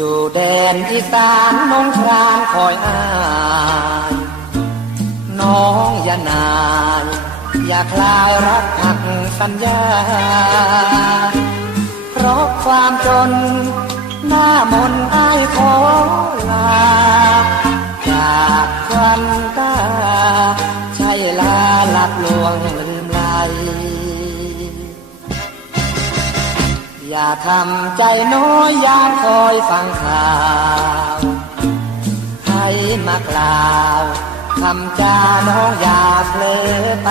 ยู่แดนอีสานนงครานคอยอายน้องอย่านายอย่าคลายรักหักสัญญา เพราะความจนหน้ามนอายขอลา จากควันตาใช่ลาหลับลวงลืมไหล อย่าทำใจน้อยอยาคอยฟังข่าวให้มากล่าวคำจาน้องอย่าเพลอไป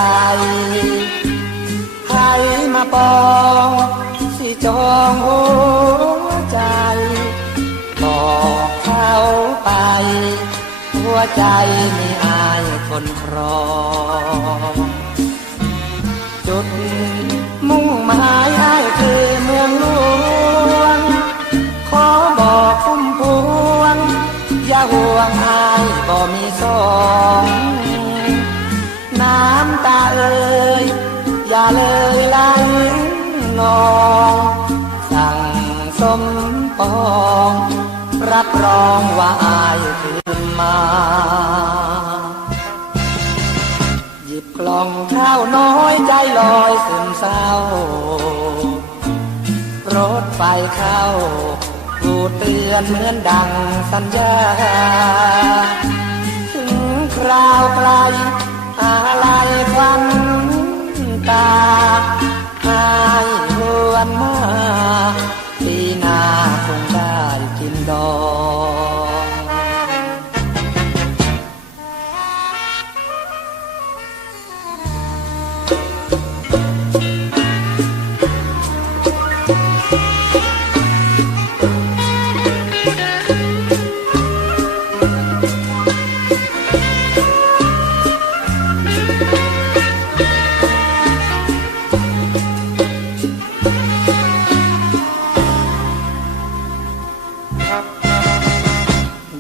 ให้มาปองสิจองหัวใจ บอกเขาไป หัวใจไมีอายคนครองจุด ห่วงอายบ่มีสองน้ำตาเอ่ยอย่าเลยไหลนองสั่งสมปอง รับรองว่าอายคืนมา หยิบกล่องข้าวน้อยใจลอยซึมเศร้ารถไฟเข้า พูดเตือนเหมือนดังสัญญา ถึงคราวไกลอะไรควันตาหายหวนมาปีหน้าคงได้กินดอง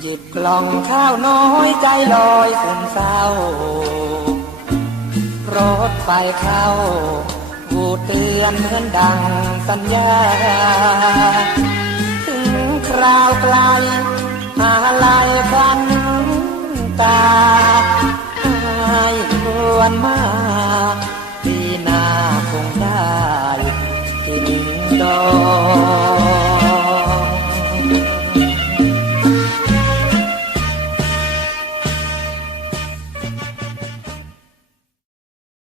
หยิบกล่องข้าวน้อยใจลอยซึมเศร้ารถไฟเข้าพูดเตือนเหมือนดังสัญญา ถึงคราวไกลอะไรควันตาให้รวนมาปีหน้าคงได้กินดอง